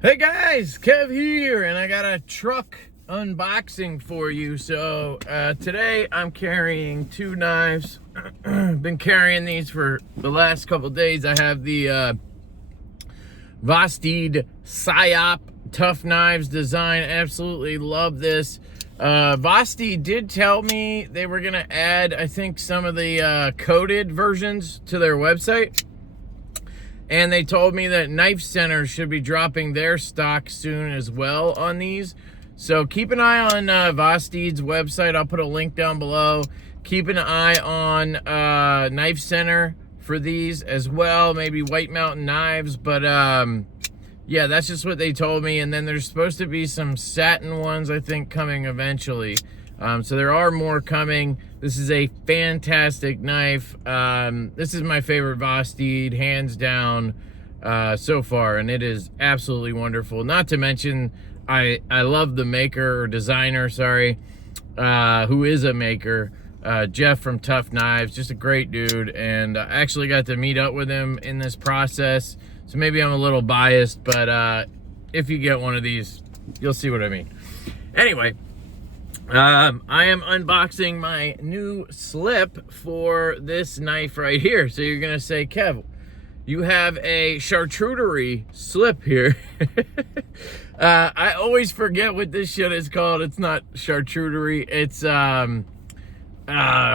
Hey guys, Kev here, and I got a truck unboxing for you. So today I'm carrying two knives. Been carrying these for the last couple days. I have the LeftyEDC Psyop Tough Knives design. Absolutely love this. LeftyEDC did tell me they were gonna add, I think, some of the coded versions to their website. And they told me that Knife Center should be dropping their stock soon as well on these. So keep an eye on LeftyEDC's website. I'll put a link down below. Keep an eye on Knife Center for these as well. Maybe White Mountain Knives. But yeah, that's just what they told me. And then there's supposed to be some satin ones, I think, coming eventually. So there are more coming. This is a fantastic knife. This is my favorite LeftyEDC, hands down, so far, and it is absolutely wonderful. Not to mention, I love the maker, or designer, sorry, who is a maker, Jeff from Tough Knives, just a great dude, and I actually got to meet up with him in this process, so maybe I'm a little biased, but if you get one of these, you'll see what I mean. Anyway, I am unboxing my new slip for this knife right here. So you're gonna say, Kev, you have a charcuterie slip here. I always forget what this shit is called. It's not charcuterie, it's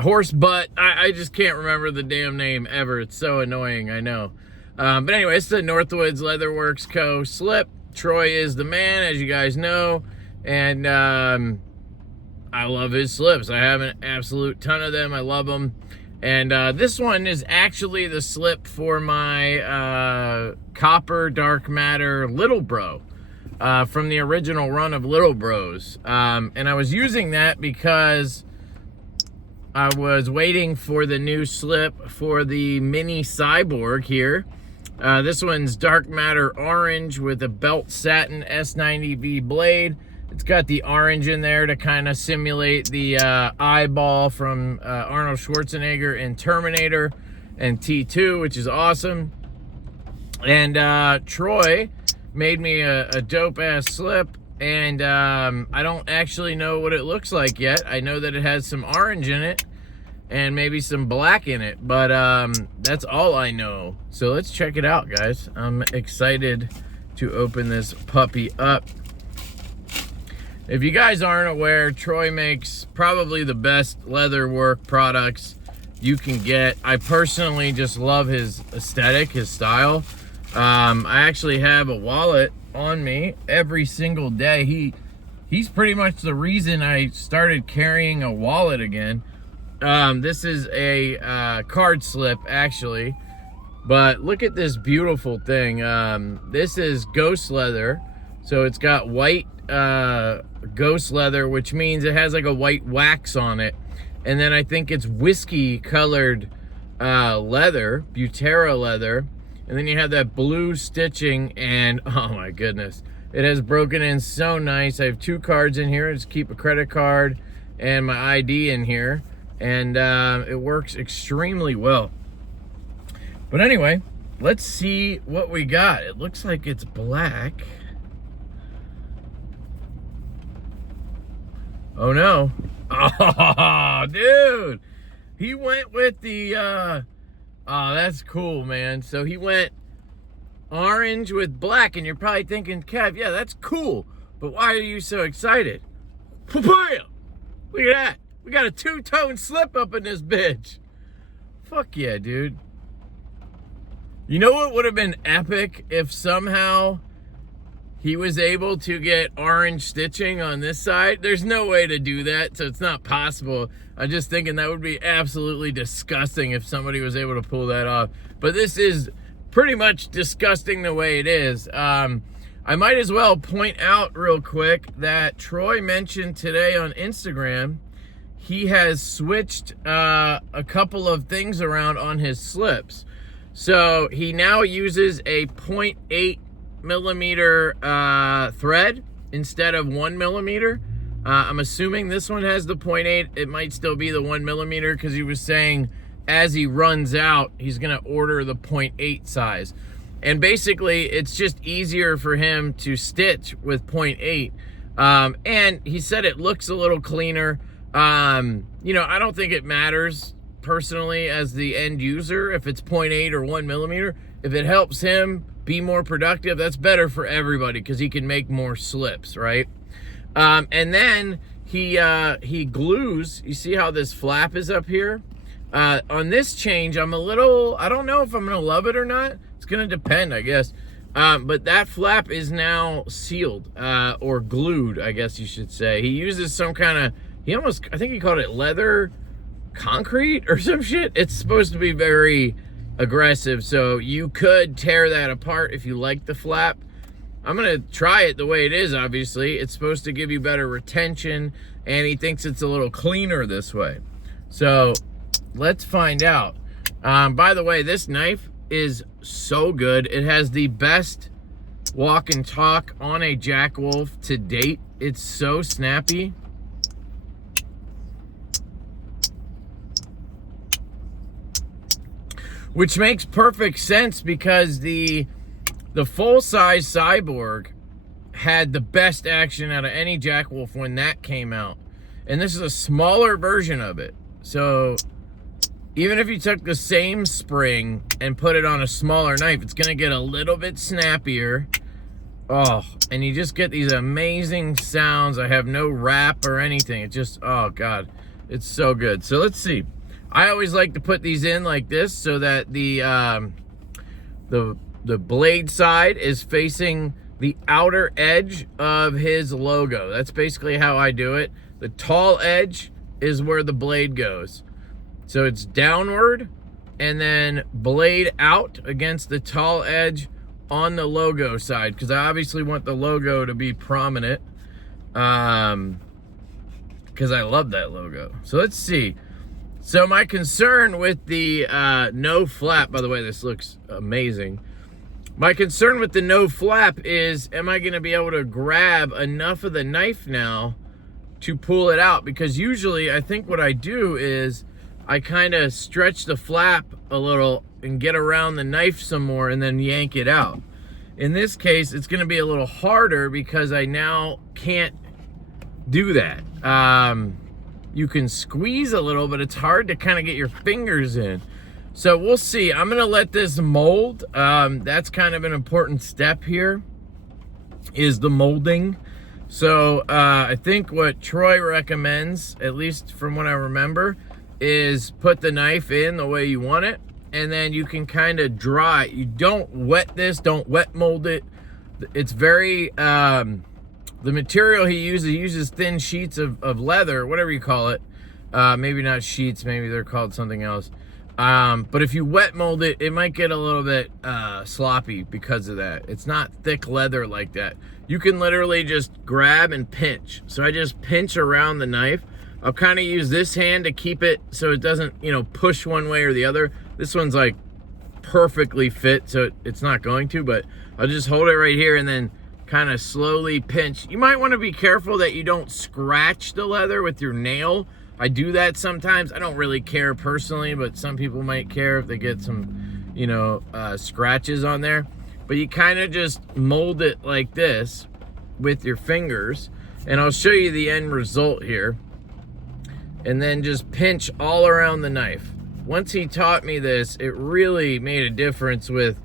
horse butt. I just can't remember the damn name ever. It's so annoying, I know. But anyway, it's the Northwoods Leatherworks Co. slip. Troy is the man, as you guys know, and I love his slips. I have an absolute ton of them. I love them. And this one is actually the slip for my Copper Dark Matter Little Bro from the original run of Little Bros. And I was using that because I was waiting for the new slip for the mini Cyborg here. This one's Dark Matter Orange with a belt satin S90V blade. It's got the orange in there to kind of simulate the eyeball from Arnold Schwarzenegger in Terminator and T2, which is awesome. And Troy made me a dope-ass slip, and I don't actually know what it looks like yet. I know that it has some orange in it and maybe some black in it, but that's all I know. So let's check it out, guys. I'm excited to open this puppy up. If you guys aren't aware, Troy makes probably the best leather work products you can get. I personally just love his aesthetic, his style. I actually have a wallet on me every single day. He's pretty much the reason I started carrying a wallet again. This is a card slip, actually. But look at this beautiful thing. This is ghost leather. So it's got white ghost leather, which means it has like a white wax on it. And then I think it's whiskey colored leather, Butera leather. And then you have that blue stitching, and oh my goodness, it has broken in so nice. I have two cards in here. Just keep a credit card and my ID in here, and it works extremely well. But anyway, let's see what we got. It looks like it's black. Oh no. Oh, dude. He went with the, oh, that's cool, man. So he went orange with black, and you're probably thinking, Kev, yeah, that's cool, but why are you so excited? Papaya! Look at that. We got a two-tone slip up in this bitch. Fuck yeah, dude. You know what would have been epic if somehow he was able to get orange stitching on this side? There's no way to do that, so it's not possible. I'm just thinking that would be absolutely disgusting if somebody was able to pull that off. But this is pretty much disgusting the way it is. I might as well point out real quick that Troy mentioned today on Instagram he has switched a couple of things around on his slips. So he now uses a 0.8 millimeter thread instead of 1 millimeter. I'm assuming this one has the 0.8. It might still be the 1 millimeter because he was saying as he runs out, he's gonna order the 0.8 size. And basically, it's just easier for him to stitch with 0.8. And he said it looks a little cleaner. You know, I don't think it matters personally as the end user if it's 0.8 or 1 millimeter. If it helps him be more productive, that's better for everybody because he can make more slips, right? And then he glues. You see how this flap is up here? On this change, I don't know if I'm gonna love it or not. It's gonna depend, I guess. But that flap is now sealed, or glued, I guess you should say. He uses some kind of, I think he called it leather concrete or some shit. It's supposed to be very aggressive, so you could tear that apart if you like the flap. I'm gonna try it the way it is, obviously. It's supposed to give you better retention, and he thinks it's a little cleaner this way. So let's find out. By the way, this knife is so good. It has the best walk and talk on a Jack Wolf to date. It's so snappy. Which makes perfect sense because the full-size Cyborg had the best action out of any Jack Wolf when that came out. And this is a smaller version of it. So even if you took the same spring and put it on a smaller knife, it's gonna get a little bit snappier. Oh, and you just get these amazing sounds. I have no wrap or anything. It just, oh God, it's so good. So let's see. I always like to put these in like this so that the blade side is facing the outer edge of his logo. That's basically how I do it. The tall edge is where the blade goes. So it's downward and then blade out against the tall edge on the logo side, because I obviously want the logo to be prominent, because I love that logo. So let's see. So my concern with the no flap, by the way, this looks amazing. My concern with the no flap is, am I gonna be able to grab enough of the knife now to pull it out? Because usually I think what I do is I kind of stretch the flap a little and get around the knife some more and then yank it out. In this case, it's gonna be a little harder because I now can't do that. You can squeeze a little, but it's hard to kind of get your fingers in. So we'll see. I'm gonna let this mold. That's kind of an important step here, is the molding. So I think what Troy recommends, at least from what I remember, is put the knife in the way you want it, and then you can kind of dry. You don't wet this, don't wet mold it. It's very, the material he uses thin sheets of leather, whatever you call it. Maybe not sheets, maybe they're called something else. But if you wet mold it, it might get a little bit sloppy because of that. It's not thick leather like that. You can literally just grab and pinch. So I just pinch around the knife. I'll kind of use this hand to keep it so it doesn't, you know, push one way or the other. This one's like perfectly fit, so it's not going to, but I'll just hold it right here and then kind of slowly pinch. You might want to be careful that you don't scratch the leather with your nail. I do that sometimes. I don't really care personally, but some people might care if they get some, you know, scratches on there. But you kind of just mold it like this with your fingers, and I'll show you the end result here. And then just pinch all around the knife. Once he taught me this, it really made a difference with,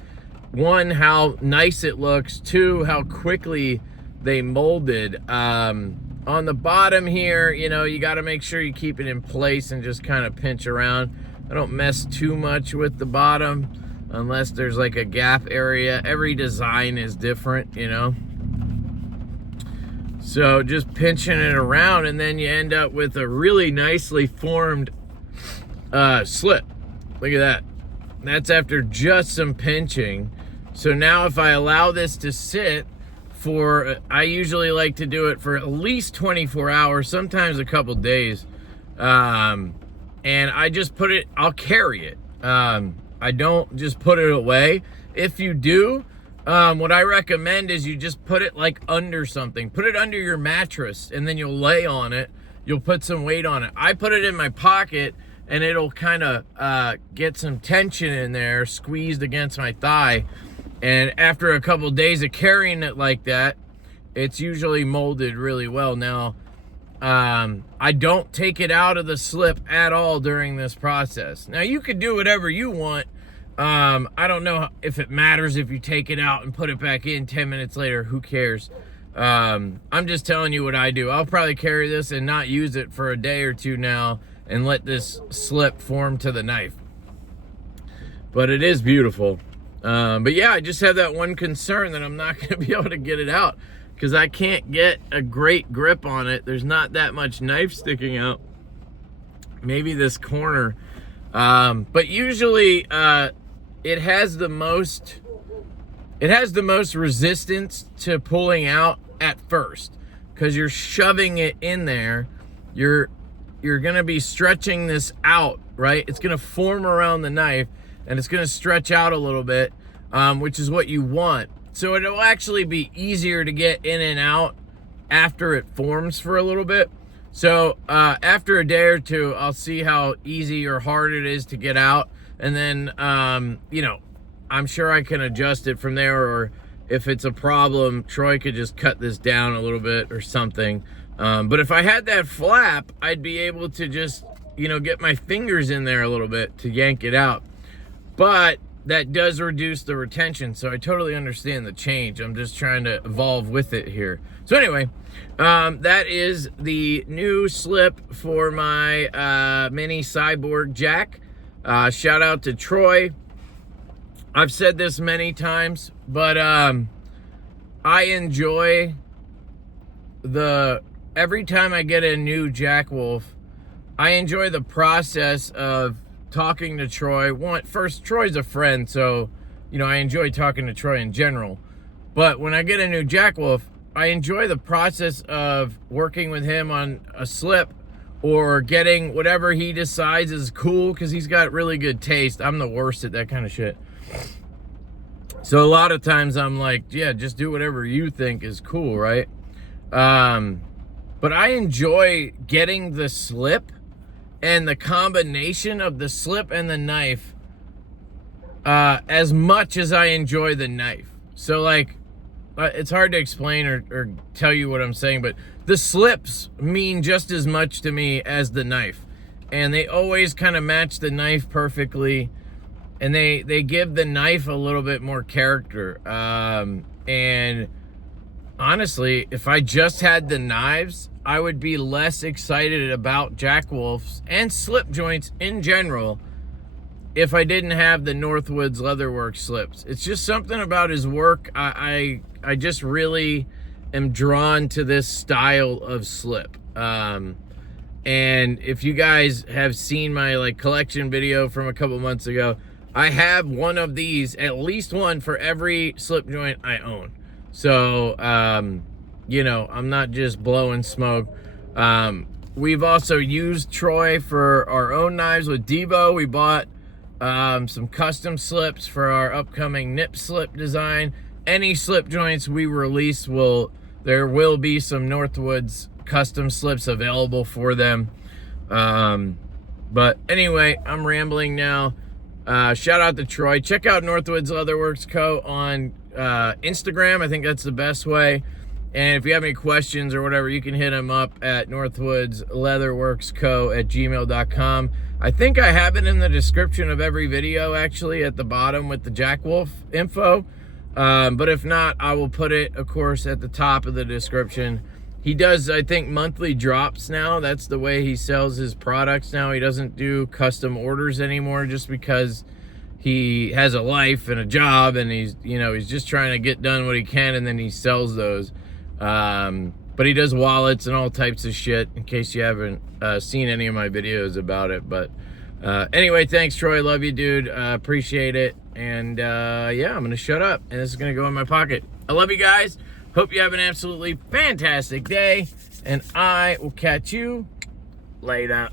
one, how nice it looks, two, how quickly they molded. On the bottom here, you know, you got to make sure you keep it in place and just kind of pinch around. I don't mess too much with the bottom unless there's like a gap area. Every design is different, you know. So just pinching it around, and then you end up with a really nicely formed slip. Look at that. That's after just some pinching. So now if I allow this to sit for, I usually like to do it for at least 24 hours, sometimes a couple days. And I just put it, I'll carry it. I don't just put it away. If you do, what I recommend is you just put it like under something. Put it under your mattress, and then you'll lay on it. You'll put some weight on it. I put it in my pocket, and it'll kind of get some tension in there, squeezed against my thigh. And after a couple days of carrying it like that, it's usually molded really well. Now, I don't take it out of the slip at all during this process. Now, you could do whatever you want. I don't know if it matters if you take it out and put it back in 10 minutes later. Who cares? I'm just telling you what I do. I'll probably carry this and not use it for a day or two now and let this slip form to the knife. But it is beautiful. But yeah, I just have that one concern that I'm not going to be able to get it out because I can't get a great grip on it. There's not that much knife sticking out. Maybe this corner. But usually it has the most resistance to pulling out at first because you're shoving it in there. You're going to be stretching this out, right? It's going to form around the knife and it's going to stretch out a little bit, which is what you want. So it'll actually be easier to get in and out after it forms for a little bit. So after a day or two, I'll see how easy or hard it is to get out. And then, you know, I'm sure I can adjust it from there, or if it's a problem, Troy could just cut this down a little bit or something. But if I had that flap, I'd be able to just, you know, get my fingers in there a little bit to yank it out. But that does reduce the retention, so I totally understand the change. I'm just trying to evolve with it here. So anyway, that is the new slip for my mini Cyborg jack. Shout out to Troy. I've said this many times, but I enjoy every time I get a new Jack Wolf, I enjoy the process of talking to Troy. First, Troy's a friend, so, you know, I enjoy talking to Troy in general. But when I get a new Jack Wolf, I enjoy the process of working with him on a slip or getting whatever he decides is cool, because he's got really good taste. I'm the worst at that kind of shit. So a lot of times I'm like, yeah, just do whatever you think is cool, right? But I enjoy getting the slip and the combination of the slip and the knife as much as I enjoy the knife. So like, it's hard to explain or tell you what I'm saying, but the slips mean just as much to me as the knife. And they always kind of match the knife perfectly. And they give the knife a little bit more character. And honestly, if I just had the knives, I would be less excited about Jack Wolf's and slip joints in general if I didn't have the Northwoods Leatherworks slips. It's just something about his work. I just really am drawn to this style of slip. And if you guys have seen my like collection video from a couple months ago, I have one of these, at least one for every slip joint I own. So, you know, I'm not just blowing smoke. We've also used Troy for our own knives with Divo. We bought some custom slips for our upcoming nip slip design. Any slip joints we release, there will be some Northwoods custom slips available for them. But anyway, I'm rambling now. Shout out to Troy. Check out Northwoods Leatherworks Co. on Instagram. I think that's the best way. And if you have any questions or whatever, you can hit him up at northwoodsleatherworksco@gmail.com. I think I have it in the description of every video, actually, at the bottom with the Jack Wolf info. But if not, I will put it, of course, at the top of the description. He does, I think, monthly drops now. That's the way he sells his products now. He doesn't do custom orders anymore just because he has a life and a job, and he's just trying to get done what he can, and then he sells those. But he does wallets and all types of shit, in case you haven't seen any of my videos about it. But anyway, thanks, Troy. Love you, dude. Appreciate it. And yeah, I'm going to shut up, and this is going to go in my pocket. I love you guys. Hope you have an absolutely fantastic day, and I will catch you later.